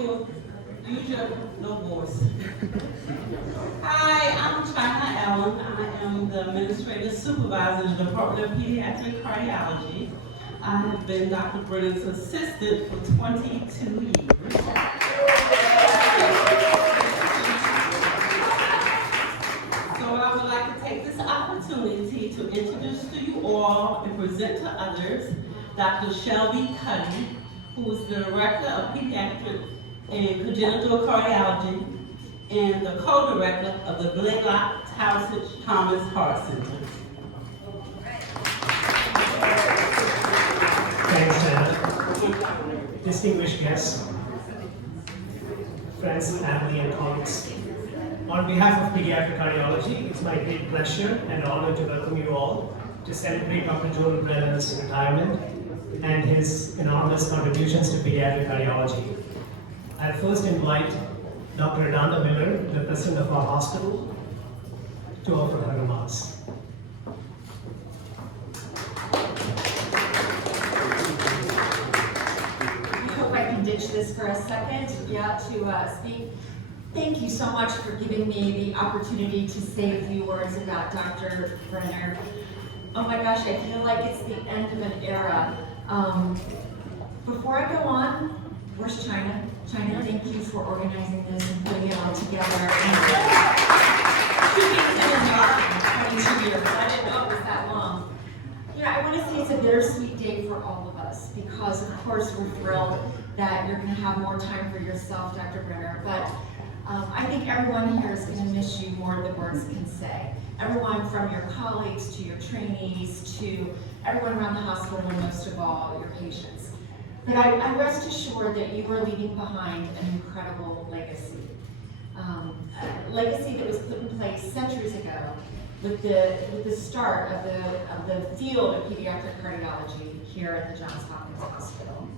people, use your no voice. Hi, I'm China Allen. I am the Administrative Supervisor in the Department of Pediatric Cardiology. I have been Dr. Brenner's assistant for 22 years. So I would like to take this opportunity to introduce to you all and present to others Dr. Shelby Cuddy, who is the Director of Pediatric and Congenital Cardiology and the co-director of the Blaylock Tausig Thomas Heart Center. Thanks, Anna. Distinguished guests, friends, family, and colleagues. On behalf of Pediatric Cardiology, it's my great pleasure and honor to welcome you all to celebrate Dr. Joel Brenner's retirement and his enormous contributions to pediatric cardiology. I'll first invite Dr. Adanda Miller, the president of our hospital, to offer her remarks. I hope I can ditch this for a second, to speak. Thank you so much for giving me the opportunity to say a few words about Dr. Brenner. Oh my gosh, I feel like it's the end of an era. Before I go on, where's China? China, thank you for organizing this and putting it all together. 22 years. I didn't know it was that long. You know, I want to say it's a bittersweet day for all of us because, of course, we're thrilled that you're going to have more time for yourself, Dr. Brenner. But I think everyone here is going to miss you more than words can say. Everyone from your colleagues to your trainees to everyone around the hospital and most of all, your patients. But I rest assured that you are leaving behind an incredible legacy. A legacy that was put in place centuries ago with the start of the field of pediatric cardiology here at the Johns Hopkins Hospital.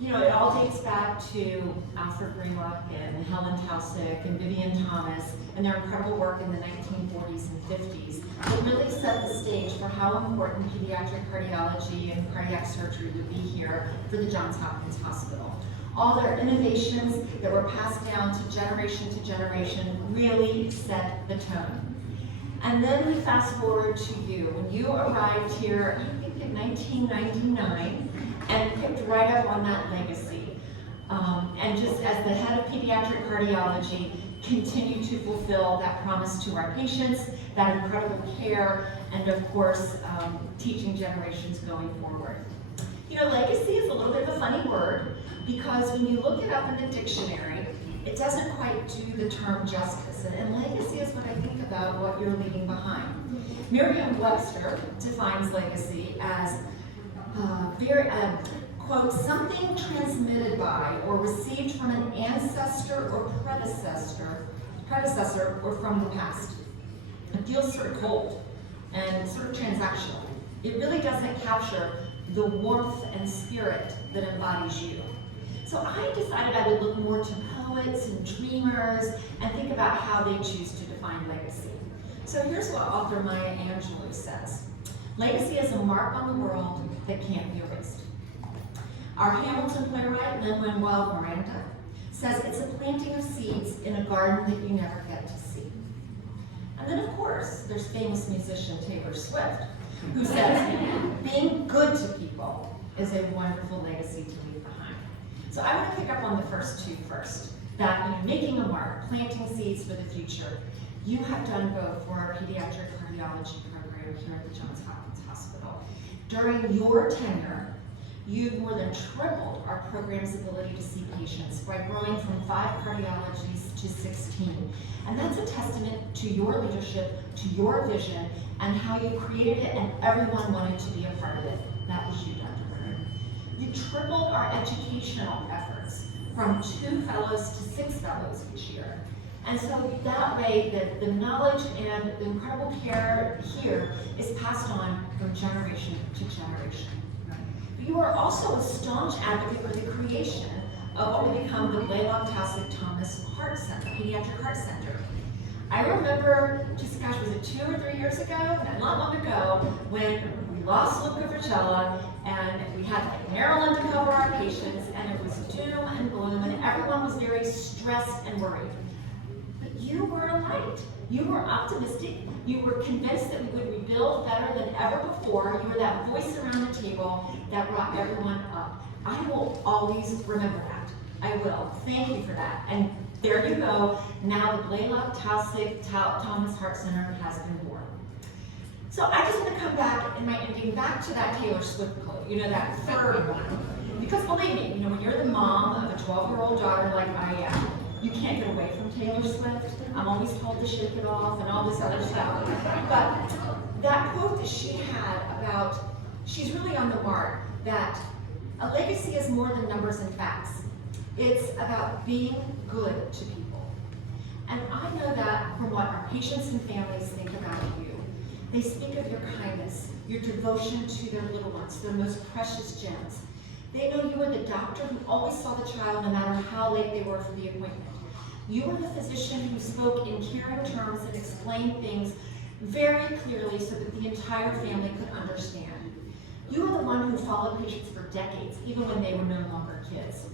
You know, it all dates back to Alfred Greenlock and Helen Tausig and Vivian Thomas and their incredible work in the 1940s and 50s that really set the stage for how important pediatric cardiology and cardiac surgery would be here for the Johns Hopkins Hospital. All their innovations that were passed down to generation really set the tone. And then we fast forward to you. When you arrived here, I think in 1999, and picked right up on that legacy. And just as the head of pediatric cardiology, continue to fulfill that promise to our patients, that incredible care, and of course, teaching generations going forward. You know, legacy is a little bit of a funny word because when you look it up in the dictionary, it doesn't quite do the term justice. And legacy is what I think about what you're leaving behind. Merriam-Webster defines legacy as quote, something transmitted by or received from an ancestor or predecessor or from the past. It feels sort of cold and sort of transactional. It really doesn't capture the warmth and spirit that embodies you. So I decided I would look more to poets and dreamers and think about how they choose to define legacy. So here's what author Maya Angelou says. Legacy is a mark on the world that can't be erased. Our Hamilton playwright, Lin-Manuel Miranda, says it's a planting of seeds in a garden that you never get to see. And then, of course, there's famous musician Taylor Swift, who says being good to people is a wonderful legacy to leave behind. So I want to pick up on the first two first, that making a mark, planting seeds for the future. You have done both for our pediatric cardiology program here at the Johns Hopkins Hospital. During your tenure, you've more than tripled our program's ability to see patients by growing from 5 cardiologies to 16. And that's a testament to your leadership, to your vision, and how you created it and everyone wanted to be a part of it. That was you, Dr. Brenner. You tripled our educational efforts from 2 fellows to 6 fellows each year. And so that way, the knowledge and the incredible care here is passed on from generation to generation. You are also a staunch advocate for the creation of what would become the Blaylock Tausig Thomas Heart Center, Pediatric Heart Center. I remember, just gosh, was it 2 or 3 years ago? Not long ago, when we lost Luca Virgella and we had like Maryland to cover our patients, and it was doom and gloom, and everyone everyone was very stressed and worried. But you were a light. You were optimistic. You were convinced that we would rebuild better than ever before. You were that voice around the table that brought everyone up. I will always remember that. I will. Thank you for that. And there you go. Now the Blaylock Tausig Thomas Heart Center has been born. So I just want to come back in my ending back to that Taylor Swift quote, that furry one. Because believe me, when you're the mom of a 12-year-old daughter like I am, you can't get away from Taylor Swift. I'm always told to shake it off and all this other stuff. But that quote that she had about, she's really on the mark, that a legacy is more than numbers and facts. It's about being good to people. And I know that from what our patients and families think about you. They speak of your kindness, your devotion to their little ones, their most precious gems. They know you were the doctor who always saw the child no matter how late they were for the appointment. You were the physician who spoke in caring terms and explained things very clearly so that the entire family could understand. You were the one who followed patients for decades, even when they were no longer kids.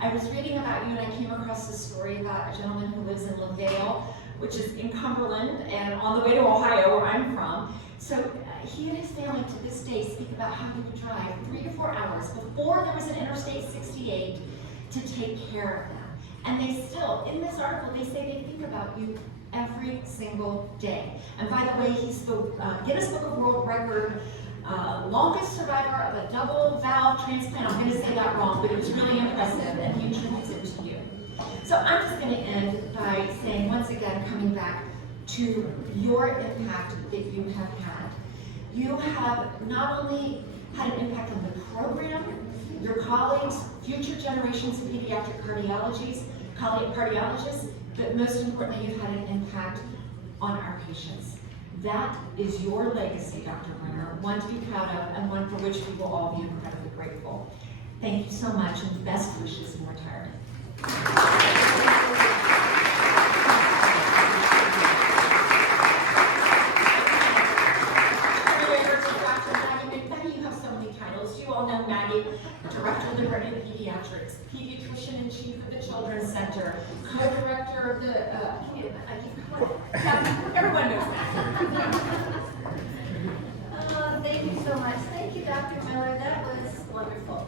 I was reading about you and I came across this story about a gentleman who lives in LaVale, which is in Cumberland and on the way to Ohio, where I'm from. So he and his family to this day speak about how he would drive 3 to 4 hours before there was an Interstate 68 to take care of them. And they still, in this article, they say they think about you every single day. And by the way, he's the Guinness Book of World Record longest survivor of a double valve transplant. I'm going to say that wrong, but it was really impressive, and he attributes it to you. So I'm just going to end by saying, once again, coming back to your impact that you have had. You have not only had an impact on the program, your colleagues, future generations of pediatric cardiologists, but most importantly, you've had an impact on our patients. That is your legacy, Dr. Brenner, one to be proud of and one for which we will all be incredibly grateful. Thank you so much and best wishes in retirement. You have so many titles. You all know Maggie, Director of the Brenner Pediatrics, Pediatrician-in-Chief of the Children's Center, Co-Director of the, everyone knows that. Thank you so much. Thank you, Dr. Miller. That was wonderful.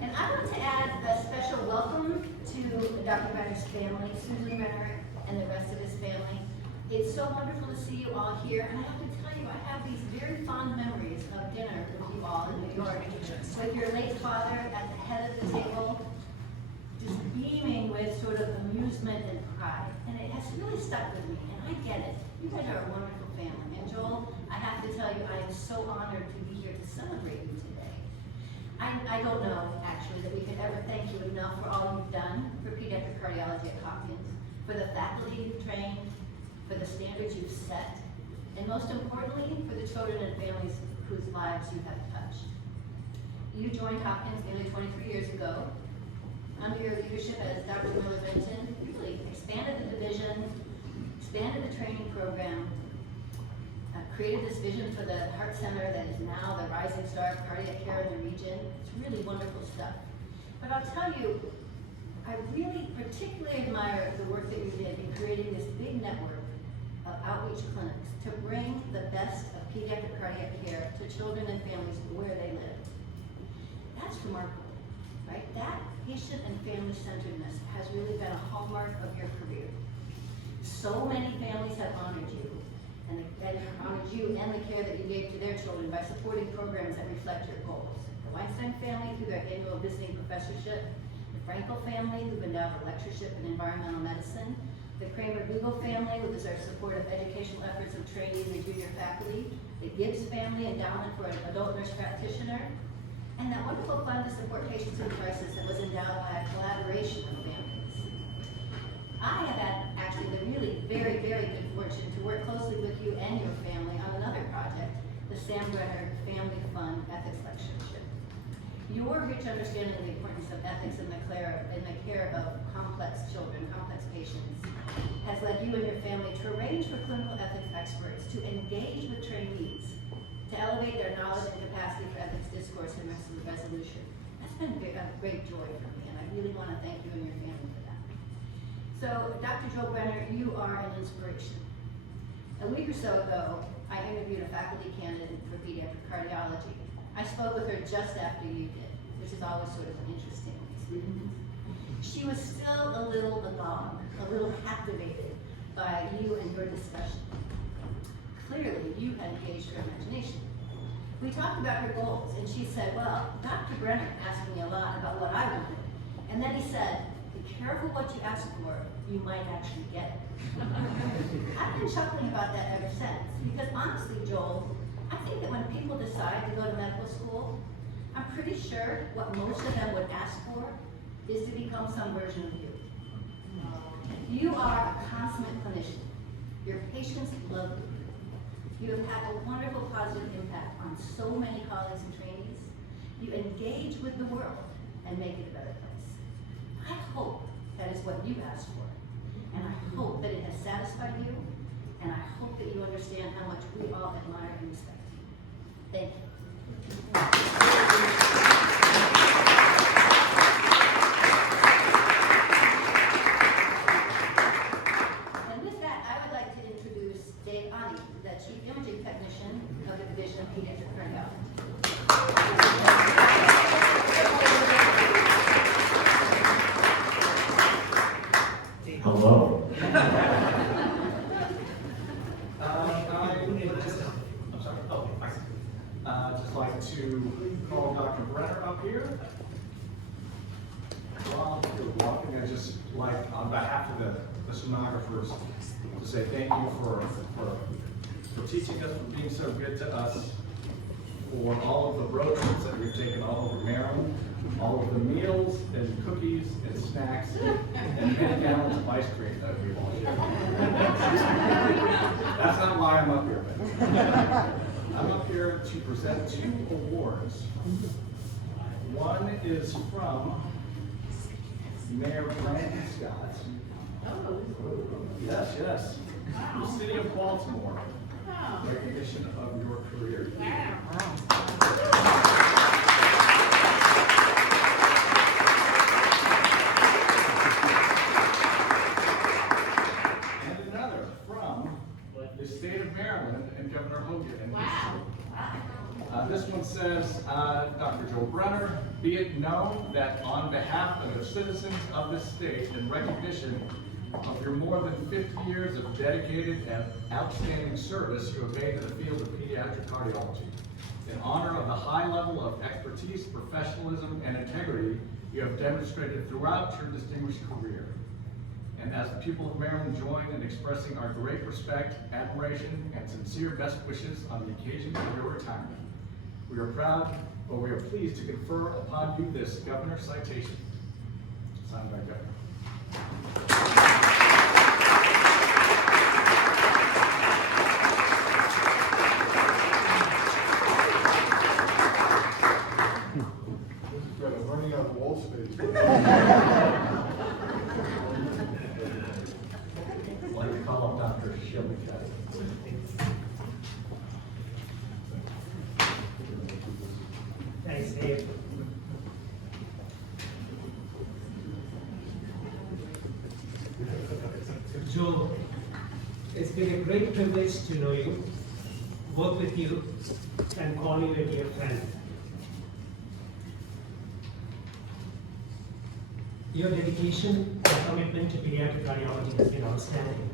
And I want to add a special welcome to Dr. Brenner's family, Susan Brenner, and the rest of his family. It's so wonderful to see you all here. And I have to tell you, I have these very fond memories of dinner with you all in New York, with your late father at the head of the table, just beaming with sort of amusement and pride. And it has really stuck with me, and I get it. You guys are a wonderful family. And Joel, I have to tell you, I am so honored to be here to celebrate you today. I don't know, actually, that we could ever thank you enough for all you've done for pediatric cardiology at Hopkins, for the faculty you've trained, for the standards you've set, and most importantly, for the children and families whose lives you have touched. You joined Hopkins nearly 23 years ago. Under your leadership, as Dr. Miller mentioned, you really expanded the division, expanded the training program, created this vision for the Heart Center that is now the rising star of cardiac care in the region. It's really wonderful stuff. But I'll tell you, I really particularly admire the work that you did in creating this big network of outreach clinics to bring the best of pediatric cardiac care to children and families where they live. That's remarkable, right? That patient and family-centeredness has really been a hallmark of your career. So many families have honored you, and honored you and the care that you gave to their children by supporting programs that reflect your goals. The Weinstein family through their annual visiting professorship, the Frankel family who've endowed a lectureship in environmental medicine, the Kramer-Google family with their support of educational efforts of trainees and junior faculty, the Gibbs family endowment for an adult nurse practitioner, and that wonderful fund to support patients in crisis that was endowed by a collaboration of families. I have had actually the really very, very good fortune to work closely with you and your family on another project, the Sam Brenner Family Fund Ethics Lectureship. Your rich understanding of the importance of ethics in the care of complex children, complex patients, has led you and your family to arrange for clinical ethics experts to engage with trainees, to elevate their knowledge and capacity for ethics discourse and resolution. That's been a great joy for me, and and I really want to thank you and your family for that. So, Dr. Joe Brenner, you are an inspiration. A week or so ago, I interviewed a faculty candidate for pediatric cardiology. I spoke with her just after you did, which is always sort of an interesting experience. She was still a little agog, a little captivated by you and your discussion. Clearly, you had engaged her imagination. We talked about her goals, and she said, well, Dr. Brenner asked me a lot about what I wanted. And then he said, be careful what you ask for, you might actually get it. I've been chuckling about that ever since, because honestly, Joel, I think that when people decide to go to medical school, I'm pretty sure what most of them would ask for is to become some version of you. You are a consummate clinician. Your patients love you. You have had a wonderful positive impact on so many colleagues and trainees. You engage with the world and make it a better place. I hope that is what you asked for. And I hope that it has satisfied you. And I hope that you understand how much we all admire and respect you. Thank you. And with that, I would like to introduce Dave Ani, the Chief Imaging Technician of the Division of Pediatric Cardiology. Hello. I'd just like to call Dr. Brenner up here. While you're walking, I'd just like, on behalf of the sonographers, to say thank you for teaching us, for being so good to us, for all of the road trips that we've taken all over Maryland, all of the meals and cookies and snacks, and many gallons of ice cream that we've all shared. That's not why I'm up here. I'm up here to present 2 awards. One is from Mayor Brandon Scott. Yes. The City of Baltimore. Recognition of your career. And another from the state of Maryland and Governor Hogan. This one says, Dr. Joe Brenner, be it known that on behalf of the citizens of this state, in recognition of your more than 50 years of dedicated and outstanding service you have made to the field of pediatric cardiology, in honor of the high level of expertise, professionalism, and integrity you have demonstrated throughout your distinguished career. And as the people of Maryland join in expressing our great respect, admiration, and sincere best wishes on the occasion of your retirement, we are proud, but we are pleased to confer upon you this Governor's citation. Signed by Governor. Running out of wall space. I'd like to call up Dr. Shelby Kelly. Thanks, Dave. Joe, it's been a great privilege to know you, work with you, and call you a dear friend. Your dedication and commitment to pediatric cardiology has been outstanding.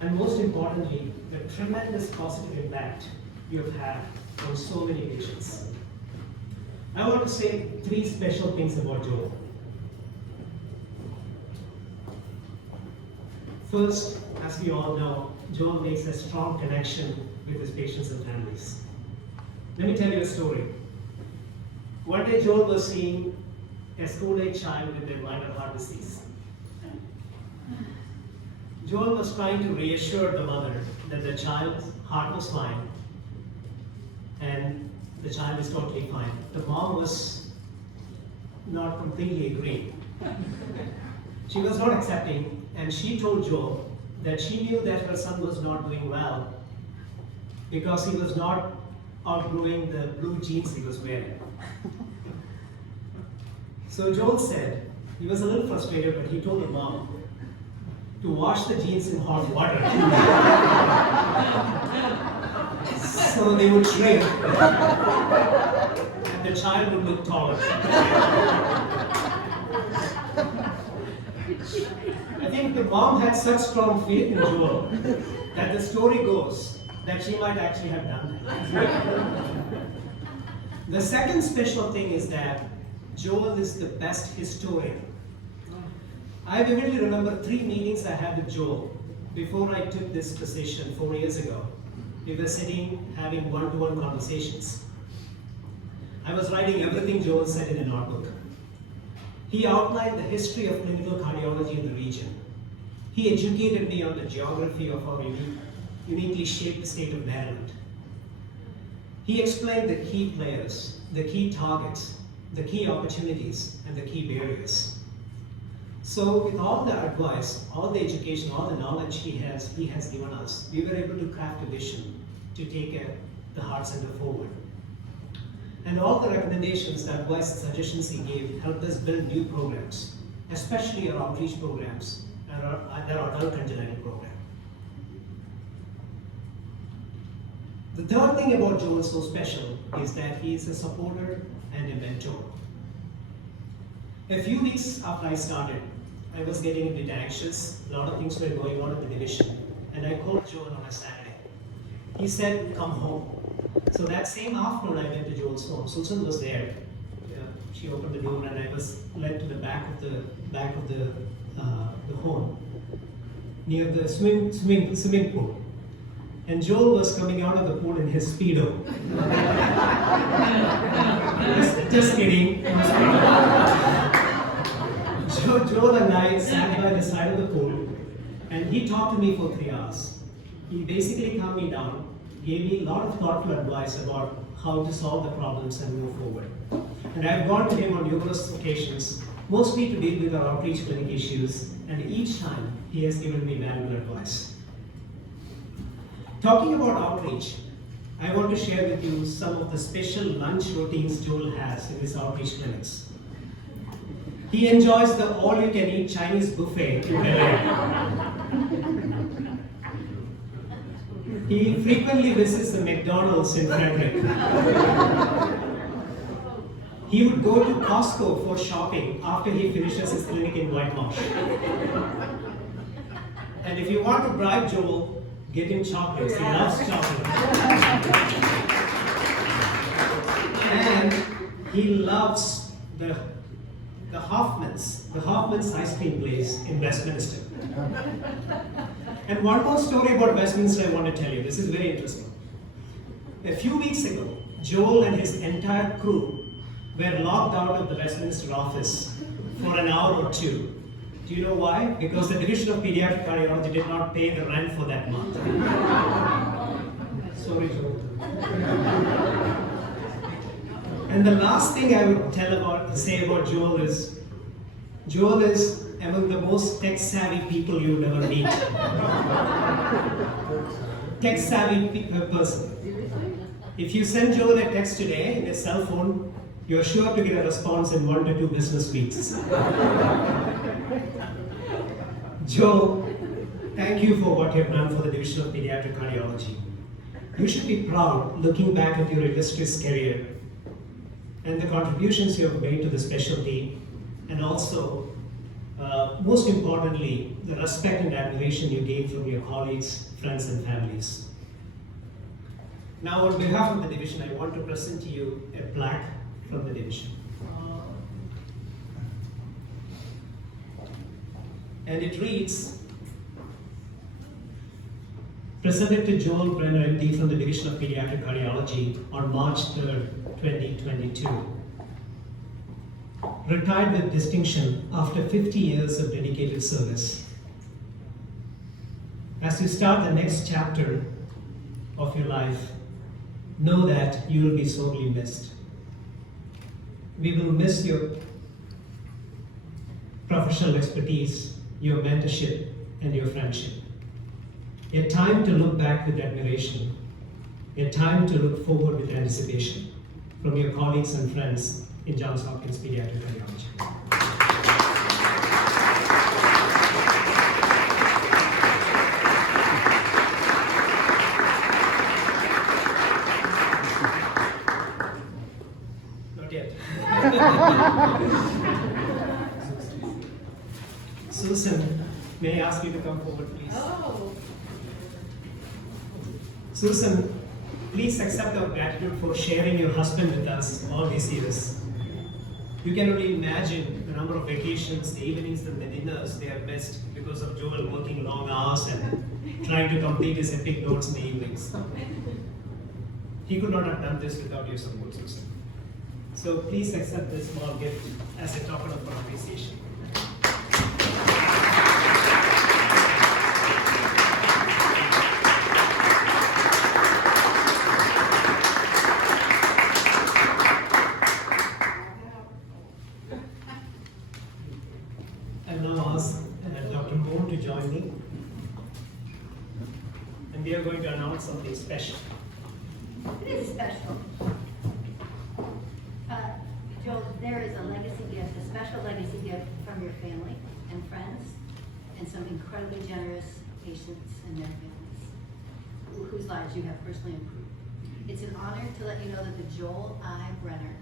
And most importantly, the tremendous positive impact you have had on so many patients. I want to say 3 special things about Joe. First, as we all know, Joe makes a strong connection with his patients and families. Let me tell you a story. One day Joe was seeing a school-age child with a minor heart disease. Joel was trying to reassure the mother that the child's heart was fine and the child is totally fine. The mom was not completely agreeing. She was not accepting, and she told Joel that she knew that her son was not doing well because he was not outgrowing the blue jeans he was wearing. So Joel said, he was a little frustrated, but he told the mom to wash the jeans in hot water so they would shrink and the child would look taller. I think the mom had such strong faith in Joel that the story goes that she might actually have done that. The second special thing is that Joel is the best historian. I vividly remember 3 meetings I had with Joel before I took this position 4 years ago. We were sitting having one-to-one conversations. I was writing everything Joel said in a notebook. He outlined the history of clinical cardiology in the region. He educated me on the geography of our uniquely shaped state of Maryland. He explained the key players, the key targets, the key opportunities, and the key barriers. So with all the advice, all the education, all the knowledge he has given us, we were able to craft a vision to take the heart center forward. And all the recommendations, the advice, the suggestions he gave helped us build new programs, especially our outreach programs and our adult congenital program. The third thing about Joel so special is that he is a supporter and a mentor. A few weeks after I started, I was getting a bit anxious. A lot of things were going on in the division. And I called Joel on a Saturday. He said, come home. So that same afternoon, I went to Joel's home. Susan was there. She opened the door and I was led to the back of the home, near the swimming pool. And Joel was coming out of the pool in his Speedo. Just kidding. Joel and I sat by the side of the pool, and he talked to me for 3 hours. He basically calmed me down, gave me a lot of thoughtful advice about how to solve the problems and move forward. And I've gone to him on numerous occasions, mostly to deal with our outreach clinic issues, and each time he has given me valuable advice. Talking about outreach, I want to share with you some of the special lunch routines Joel has in his outreach clinics. He enjoys the all-you-can-eat Chinese buffet in Bel Air. He frequently visits the McDonald's in Frederick. He would go to Costco for shopping after he finishes his clinic in Whitewash. And if you want to bribe Joel, get him chocolates. He loves chocolate. And he loves the Hoffman's ice cream place in Westminster. And one more story about Westminster I want to tell you. This is very interesting. A few weeks ago, Joel and his entire crew were locked out of the Westminster office for an hour or 2. Do you know why? Because the Division of Pediatric Cardiology did not pay the rent for that month. Sorry, Joel. And the last thing I would say about Joel is among the most tech-savvy people you would ever meet. Tech-savvy person. If you send Joel a text today in his cell phone, you're sure to get a response in 1 to 2 business weeks. Joel, thank you for what you've done for the Division of Pediatric Cardiology. You should be proud looking back at your illustrious career and the contributions you have made to the specialty, and also, most importantly, the respect and admiration you gain from your colleagues, friends, and families. Now, on behalf of the division, I want to present to you a plaque from the division. And it reads, presented to Joel Brenner, MD, from the Division of Pediatric Cardiology on March 3rd, 2022. Retired with distinction after 50 years of dedicated service. As you start the next chapter of your life, know that you will be sorely missed. We will miss your professional expertise, your mentorship, and your friendship. A time to look back with admiration, a time to look forward with anticipation from your colleagues and friends in Johns Hopkins Pediatric Cardiology. Susan, may I ask you to come forward, please? Oh. Susan, please accept our gratitude for sharing your husband with us all these years. You can only imagine the number of vacations, the evenings, and the dinners they have missed because of Joel working long hours and trying to complete his epic notes in the evenings. He could not have done this without your support, Susan. So please accept this small gift as a token of appreciation. I'll now ask Dr. Moore to join me. And we are going to announce something special. It is special. Joel, there is a legacy gift, a special legacy gift from your family and friends, and some incredibly generous patients and their families, whose lives you have personally improved. It's an honor to let you know that the Joel I. Brenner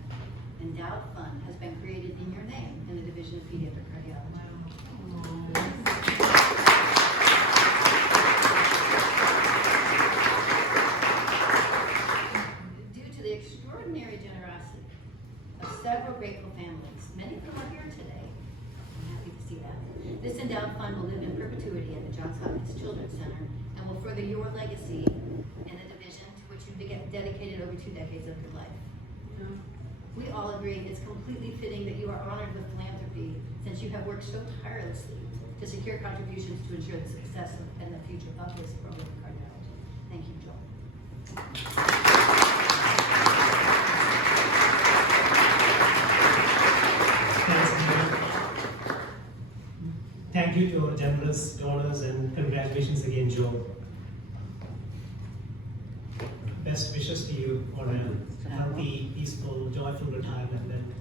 Endowed Fund has been created in your name in the Division of Pediatric Cardiology. Due to the extraordinary generosity of several grateful families, many of them are here today. I'm happy to see that. This endowed fund will live in perpetuity at the Johns Hopkins Children's Center and will further your legacy in the division to which you've dedicated over 2 decades of your life. We all agree it's completely fitting that you are honored with philanthropy since you have worked so tirelessly to secure contributions to ensure the success and the future of this program of cardiology. Thank you, Joel. Thank you to our generous donors and congratulations again, Joe. Best wishes to you for a healthy, peaceful, joyful retirement, and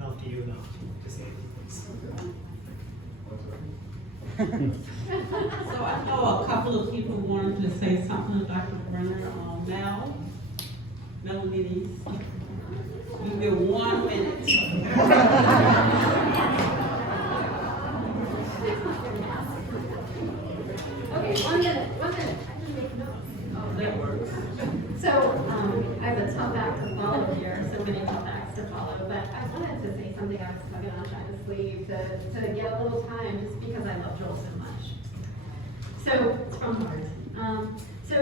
now to you now to say anything. So I know a couple of people wanted to say something to Dr. Brenner. Melanie, you get 1 minute. Okay, 1 minute. I can make notes. Oh, that works. So, I have a tough act to follow here, so many tough acts to follow, but I wanted to say something I was tugging on China's sleeve to get a little time just because I love Joel so much. So, it's from heart. So,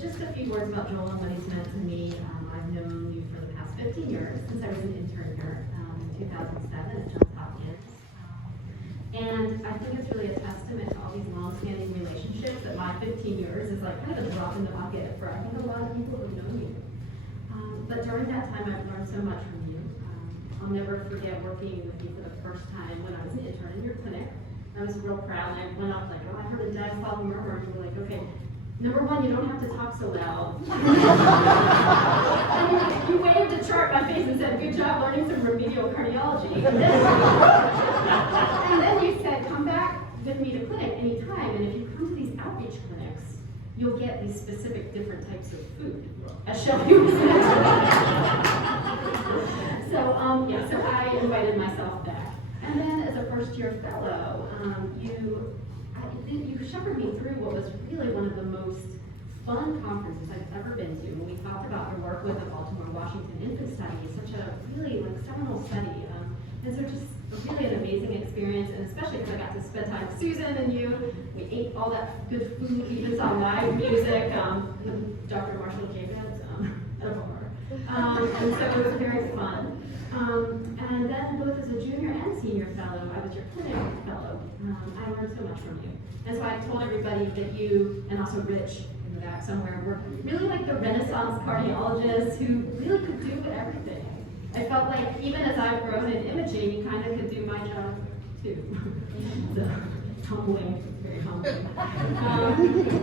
just a few words about Joel and what he's meant to me. I've known you for the past 15 years, since I was an intern here in 2007 at Johns Hopkins. And I think it's really a testament to all these long-standing relationships that my 15 years is like kind of a drop in the bucket for I think a lot of people who've known you. But during that time, I've learned so much from you. I'll never forget working with you for the first time when I was an intern in your clinic. I was real proud, and I went up like, oh, I heard a diaphragm murmur, and you were like, okay, number one, you don't have to talk so loud. And you waved a chart in my face and said, good job learning some remedial cardiology. And then you said, come back with me to clinic anytime, and if you come to these outreach clinics, you'll get these specific different types of food. As Shelby was so I invited myself back. And then as a first-year fellow, you shepherded me through what was really one of the most fun conferences I've ever been to. When we talked about your work with the Baltimore Washington Infant Study, such a really seminal study. And so just really an amazing experience, and especially because I got to spend time with Susan and you. We ate all that good food, we even saw live music with Dr. Marshall Jacobs at a bar. And so it was very fun. And then both as a junior and senior fellow, I was your clinic fellow. I learned so much from you. And so I told everybody that you, and also Rich in the back somewhere, were really like the Renaissance cardiologists who really could do everything. I felt like even as I've grown in imaging, you kind of could do my job too. So humbling, very humbling.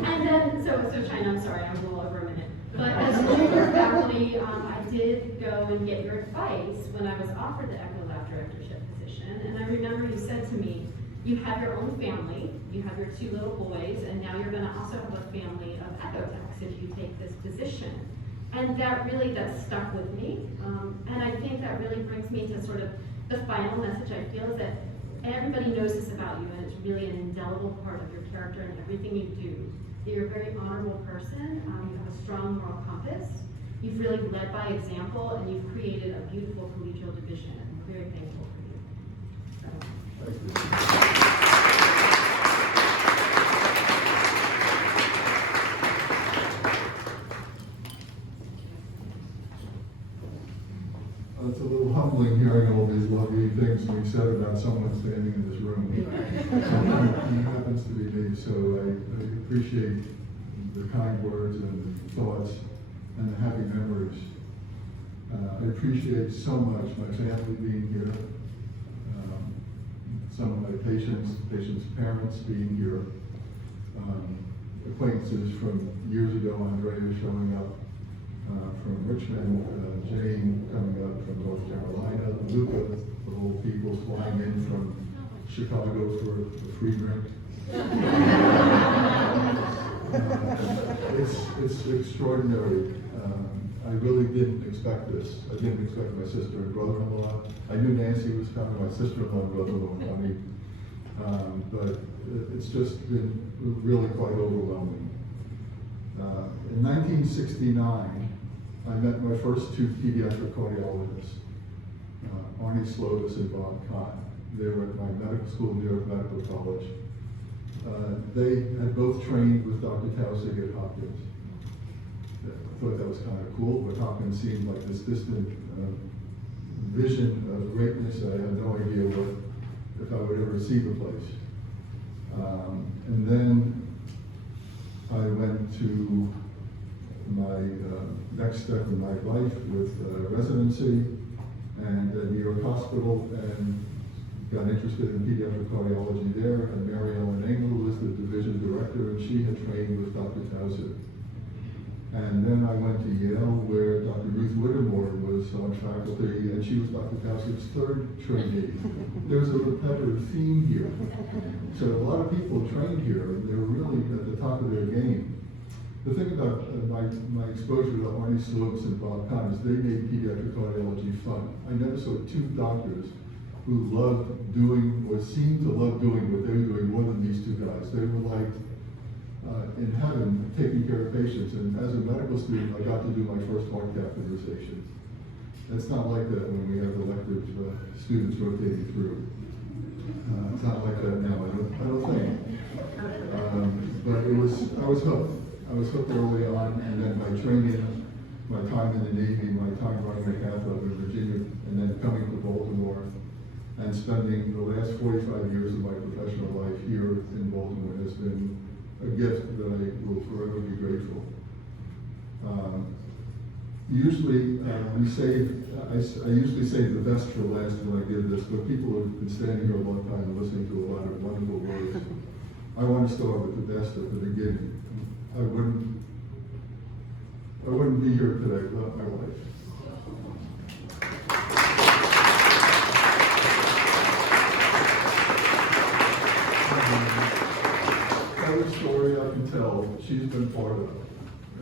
And then, so China, I'm sorry, I'm a little over a minute. But as junior faculty, I did go and get your advice when I was offered the echo lab directorship position. And I remember you said to me, you have your own family, you have your 2 little boys, and now you're going to also have a family of echo techs if you take this position. And that stuck with me. And I think that really brings me to sort of the final message I feel is that everybody knows this about you, and it's really an indelible part of your character and everything you do. That you're a very honorable person, you have a strong moral compass, you've really led by example, and you've created a beautiful collegial division. I'm very thankful for you. So. Thank you. It's a little humbling hearing all these lovely things being said about someone standing in this room. It happens to be me, so I appreciate the kind words and the thoughts and the happy memories. I appreciate so much my family being here, some of my patients' parents being here, acquaintances from years ago, Andrea showing up from Richmond, Jane coming up from North Carolina, Luca, the whole people flying in from Chicago for a free drink. It's extraordinary. I really didn't expect this. I didn't expect my sister and brother-in-law. I knew Nancy was coming, my sister-in-law and brother-in-law were coming. But it's just been really quite overwhelming. In 1969, I met my first two pediatric cardiologists, Arnie Slovis and Bob Kahn. They were at my medical school, New York Medical College. They had both trained with Dr. Tausig at Hopkins. I thought that was kind of cool, but Hopkins seemed like this distant vision of greatness. I had no idea if I would ever see the place. And then I went to my next step in my life with residency and at New York Hospital, and got interested in pediatric cardiology there. And Mary Ellen Engel was the division director, and she had trained with Dr. Tausig. And then I went to Yale, where Dr. Ruth Whittemore was on faculty, and she was Dr. Tausig's third trainee. There's a repetitive theme here. So a lot of people trained here, and they were really at the top of their game. The thing about my exposure to Arnie Slovis and Bob Kahn is they made pediatric cardiology fun. I never saw two doctors who loved doing, or seemed to love doing what they were doing more than these two guys. They were like in heaven taking care of patients. And as a medical student, I got to do my first heart catheterization. It's not like that when we have elective students rotating through. It's not like that now, I don't think. But I was hooked. I was hooked early on, and then my training, my time in the Navy, my time running a cath lab in Virginia, and then coming to Baltimore and spending the last 45 years of my professional life here in Baltimore has been a gift that I will forever be grateful. Usually, I usually save the best for last when I give this, but people who have been standing here a long time and listening to a lot of wonderful words. I want to start with the best at the beginning. I wouldn't be here today without my wife. Every story I can tell, she's been part of.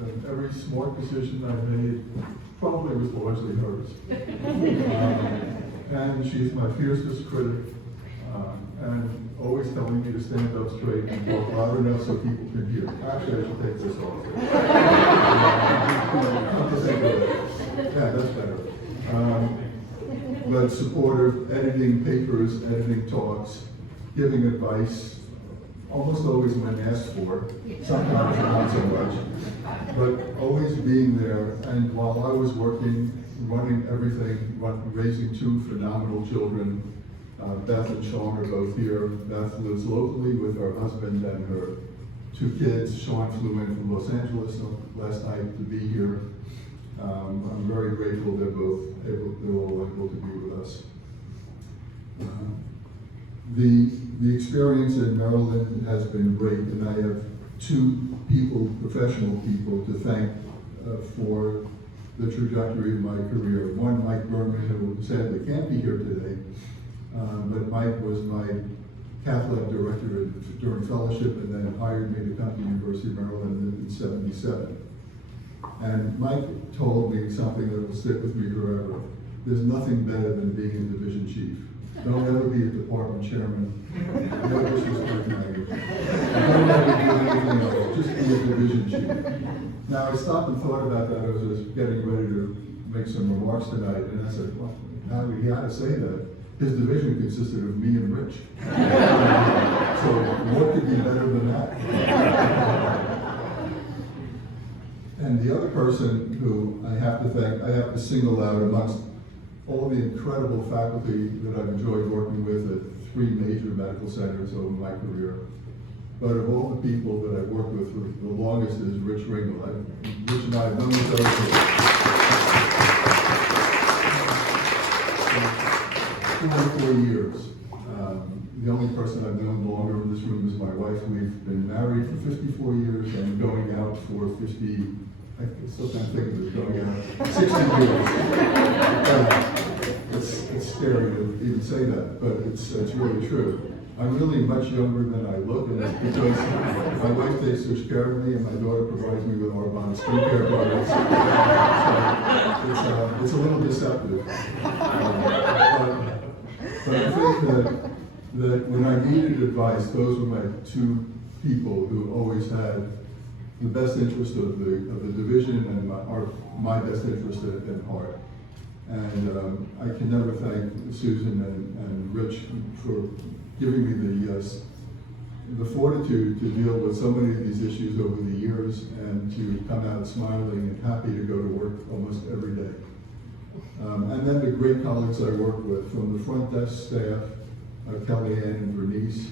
And every smart decision I made probably was largely hers. And she's my fiercest critic, and always telling me to stand up straight and talk loud enough so people can hear. Actually, I should take this off. Yeah, that's better. But supportive, editing papers, editing talks, giving advice, almost always when asked for, sometimes not so much, but always being there. And while I was working, running everything, raising two phenomenal children, Beth and Sean are both here. Beth lives locally with her husband and her two kids. Sean flew in from Los Angeles last night to be here. I'm very grateful they're all able to be with us. The experience in Maryland has been great, and I have two people, professional people, to thank for the trajectory of my career. One, Mike Berman, who sadly can't be here today, but Mike was my cath lab director during fellowship, and then hired me to come to the University of Maryland in '77. And Mike told me something that will stick with me forever. there's nothing better than being a division chief. Don't ever be a department chairman. Never disrespect Maggie. Don't ever do anything else. Just be a division chief. Now, I stopped and thought about that as I was getting ready to make some remarks tonight, and I said, well, now he had to say that. His division consisted of me and Rich. So what could be better than that? And the other person who I have to thank, I have to single out amongst all the incredible faculty that I've enjoyed working with at 3 major medical centers over my career. But of all the people that I've worked with the longest is Rich Ringel. Rich and I have known each other for 44 years. The only person I've known longer in this room is my wife. We've been married for 54 years and going out for 50, I still can't think of it, going out 60 years. It's scary to even say that, but it's really true. I'm really much younger than I look, and that's because my wife takes such care of me, and my daughter provides me with Arbonne skincare products. So it's a little deceptive. But I think that when I needed advice, those were my 2 people who always had the best interest of the division and my best interest at heart. And I can never thank Susan and Rich for giving me the fortitude to deal with so many of these issues over the years and to come out smiling and happy to go to work almost every day. And then the great colleagues I work with, from the front desk staff, Kellyanne and Bernice,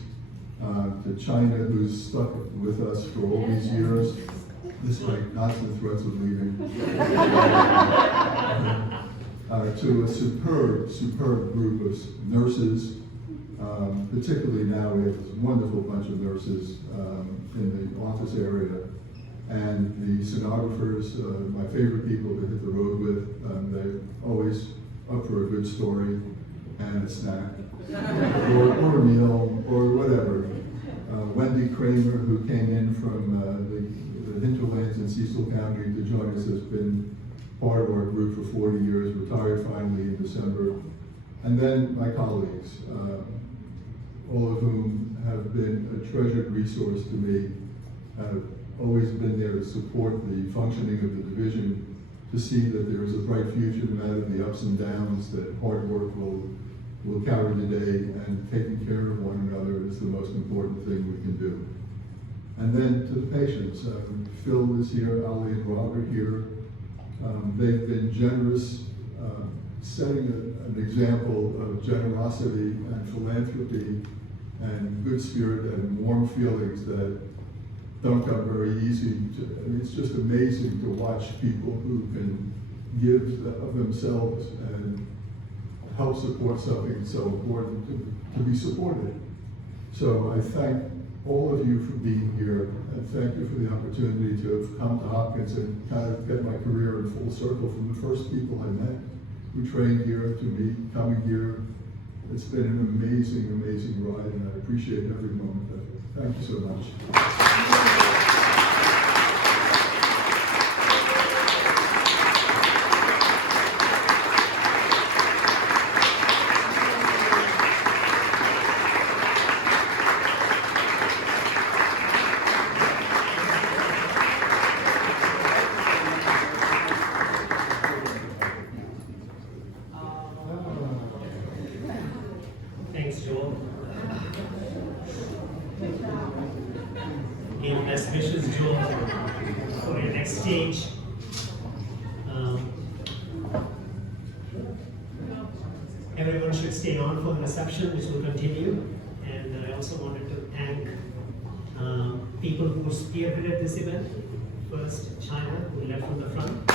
to China, who's stuck with us for all these years, despite constant threats of leaving. To a superb group of nurses, particularly now we have this wonderful bunch of nurses in the office area, and the stenographers, my favorite people to hit the road with. They're always up for a good story and a snack, or a meal, or whatever. Wendy Kramer, who came in from the hinterlands in Cecil County to join us, has been part of our group for 40 years, retired finally in December. And then my colleagues, all of whom have been a treasured resource to me, have always been there to support the functioning of the division, to see that there is a bright future no matter the ups and downs, that hard work will carry the day, and taking care of one another is the most important thing we can do. And then to the patients, Phil is here, Ali and Robert here. They've been generous, setting an example of generosity and philanthropy and good spirit and warm feelings that don't come very easy. It's just amazing to watch people who can give of themselves and help support something so important to be supported. So I thank all of you for being here, and thank you for the opportunity to have come to Hopkins and kind of get my career in full circle from the first people I met who trained here to me coming here. It's been an amazing, amazing ride, and I appreciate every moment of it. Thank you so much. Thanks, Joel. Again, best wishes, Joel, for your next stage. Everyone should stay on for the reception, which will continue. And I also wanted to thank people who spearheaded this event. First, China, who led from the front.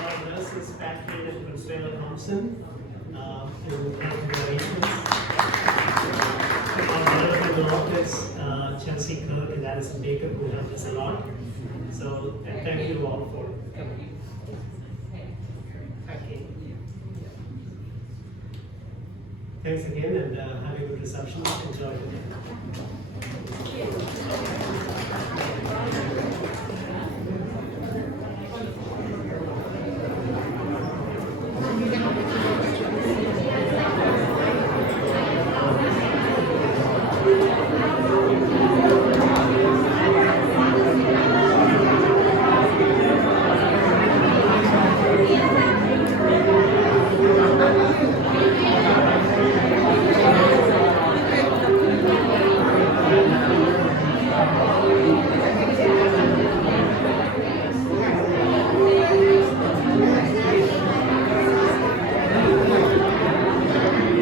Our nurses, Patrick and Consuelo Thompson, who helped with the arrangements. Our mother from the office, Chelsea Kirk and Alison Baker, who helped us a lot. So thank you all for coming. Okay. Thanks again, and have a good reception. Enjoy the day.